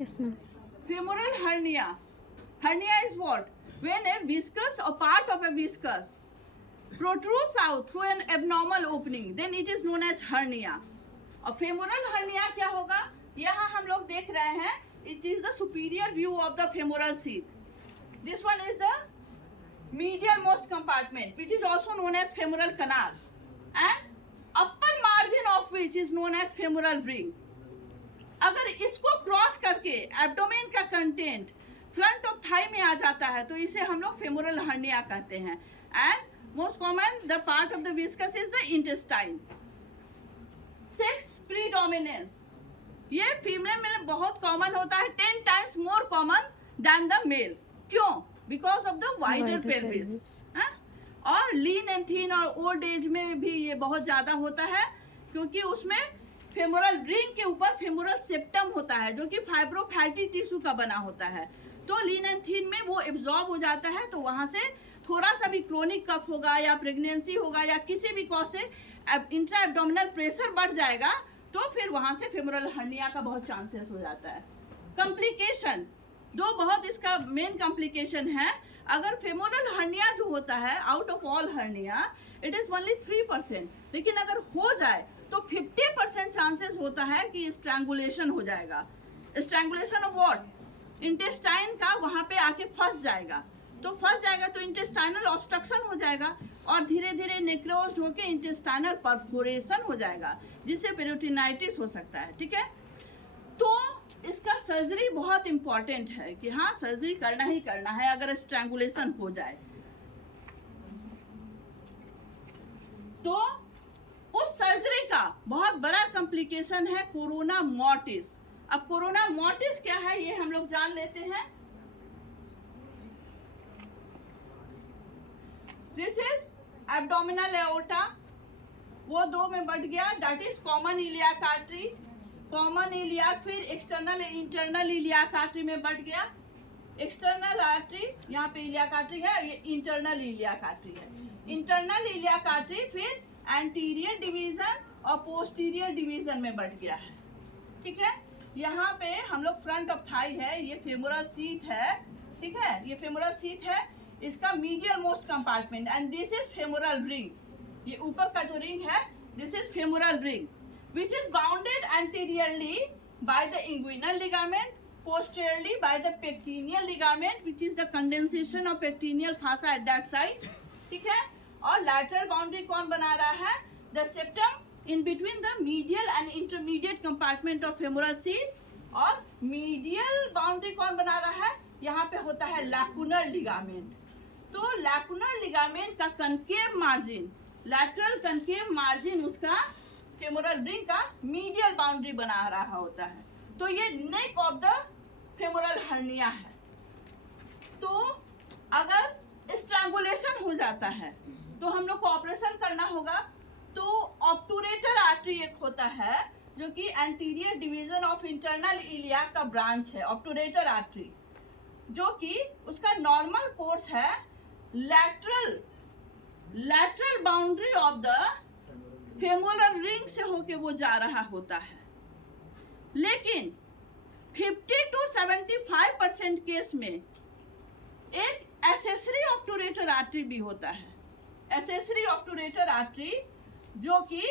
Yes, ma'am. Femoral hernia. Hernia is what? When a viscous or part of a viscous protrudes out through an abnormal opening, then it is known as hernia. और femoral hernia क्या होगा? यहाँ हम लोग देख रहे हैं, it is the superior view of the femoral sheath. This one is the medial most compartment, which is also known as femoral canal, and upper margin of which is known as femoral ring. अगर इसको cross करके abdomen का content front of thigh में आ जाता है तो इसे हम लोग फेमोरल हर्निया कहते हैं. And most common the part of the viscus is the intestine. Sex predominance, ये फीमेल में बहुत कॉमन होता है, 10 times more common than the male. क्यों? Because of the wider pelvis. और लीन एंड थीन और ओल्ड एज में भी ये बहुत ज्यादा होता है, क्योंकि उसमें फेमोरल रिंग के ऊपर फेमोरल सेप्टम होता है जो कि फाइब्रोफैटी टिश्यू का बना होता है. तो लीन एंड थीन में वो एब्जॉर्ब हो जाता है, तो वहां से थोड़ा सा भी क्रोनिक कफ होगा या प्रेगनेंसी होगा या किसी भी कॉज से इंट्रा एब्डोमिनल प्रेशर बढ़ जाएगा तो फिर वहां से फेमोरल हर्निया का बहुत चांसेस हो जाता है. कॉम्प्लिकेशन, दो बहुत इसका मेन कॉम्प्लिकेशन है. अगर फेमोरल हर्निया जो होता है out of all hernia it is only 3%, लेकिन अगर हो जाए तो 50% चांसेस होता है कि स्ट्रैंगुलेशन हो जाएगा. Strangulation of what? इंटेस्टाइन का वहां पे आके फंस जाएगा. तो फंस जाएगा तो इंटेस्टाइनल ऑब्स्ट्रक्शन हो जाएगा और धीरे धीरे नेक्रोज होके इंटेस्टाइनल परफोरेशन हो जाएगा जिससे पेरिटोनाइटिस हो सकता है. ठीक है, तो इसका सर्जरी बहुत इंपॉर्टेंट है कि हाँ सर्जरी करना ही करना है अगर स्ट्रैंगुलेशन हो जाए. तो उस सर्जरी का बहुत बड़ा कॉम्प्लिकेशन है कोरोना मोर्टिस. अब कोरोना मोर्टिस क्या है ये हम लोग जान लेते हैं. दिस इज एब्डोमिनल एओर्टा, वो दो में बढ़ गया, that is common iliac artery. Common iliac फिर एक्सटर्नल इंटरनल इलियाक आर्टरी में बढ़ गया. एक्सटर्नल आर्टरी यहाँ पे इलियाक आर्टरी है, ये इंटरनल इलियाक आर्टरी है. इंटरनल इलियाक आर्टरी फिर एंटीरियर डिवीजन और पोस्टीरियर डिवीजन में बढ़ गया है. ठीक है, यहाँ पे हम लोग फ्रंट ऑफ थाई है, ये फेमोरल शीथ है. ठीक है, ये फेमोरल शीथ है, इसका medial most compartment and this is femoral ring. ये ऊपर का जो रिंग है this is femoral ring which is bounded anteriorly by the inguinal ligament, posteriorly by the pectineal ligament which is the condensation of pectineal fossa at that side. ठीक है, और lateral boundary कौन बना रहा है? The septum in between the medial and intermediate compartment of femoral sheath. और medial boundary कौन बना रहा है? यहाँ पे होता है lacunar ligament. तो lacunar ligament का concave margin, lateral concave margin उसका फेमोरल रिंग का मीडियल बाउंड्री बना रहा होता है. तो ये neck of the femoral hernia है. तो अगर स्ट्रैंगुलेशन हो जाता है तो हम लोग को ऑपरेशन करना होगा. तो ऑब्टूरेटर आर्टरी एक होता है जो कि anterior division of internal iliac का ब्रांच है, ऑब्टूरेटर आर्टरी, जो कि उसका नॉर्मल कोर्स है lateral boundary of the femoral ring से होके वो जा रहा होता है. लेकिन 50 to 75% केस में एक एसेसरी ऑब्टूरेटर आर्टरी भी होता है. एसेसरी ऑब्टूरेटर आर्टरी जो कि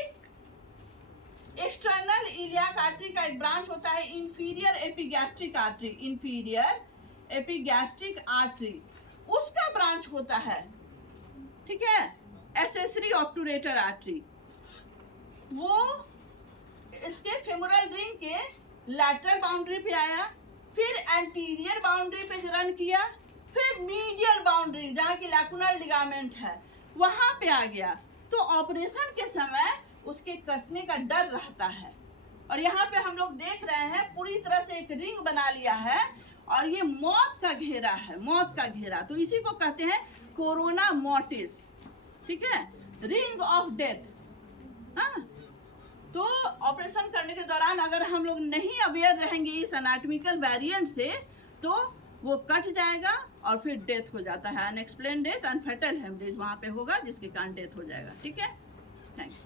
एक्सटर्नल इलियाक आर्टरी का एक ब्रांच होता है, inferior epigastric artery. Inferior epigastric artery उसका ब्रांच होता है. ठीक है, एसेसरी ऑब्टूरेटर आर्टरी वो इसके फेमोरल रिंग के लैटरल बाउंड्री पे आया, फिर एंटीरियर बाउंड्री पे रन किया, फिर मीडियल बाउंड्री जहाँ की लैकुनर लिगामेंट है वहां पे आ गया. तो ऑपरेशन के समय उसके कटने का डर रहता है. और यहाँ पे हम लोग देख रहे हैं पूरी तरह से एक रिंग बना लिया है और ये मौत का घेरा है, मौत का घेरा. तो इसी को कहते हैं कोरोना मोर्टिस. ठीक है, रिंग ऑफ डेथ. हाँ, तो ऑपरेशन करने के दौरान अगर हम लोग नहीं अवेयर रहेंगे इस एनाटॉमिकल वेरिएंट से तो वो कट जाएगा और फिर डेथ हो जाता है. अनएक्सप्लेन डेथ, अनफेटल हेमरेज वहां पे होगा जिसके कारण डेथ हो जाएगा. ठीक है, थैंक्स.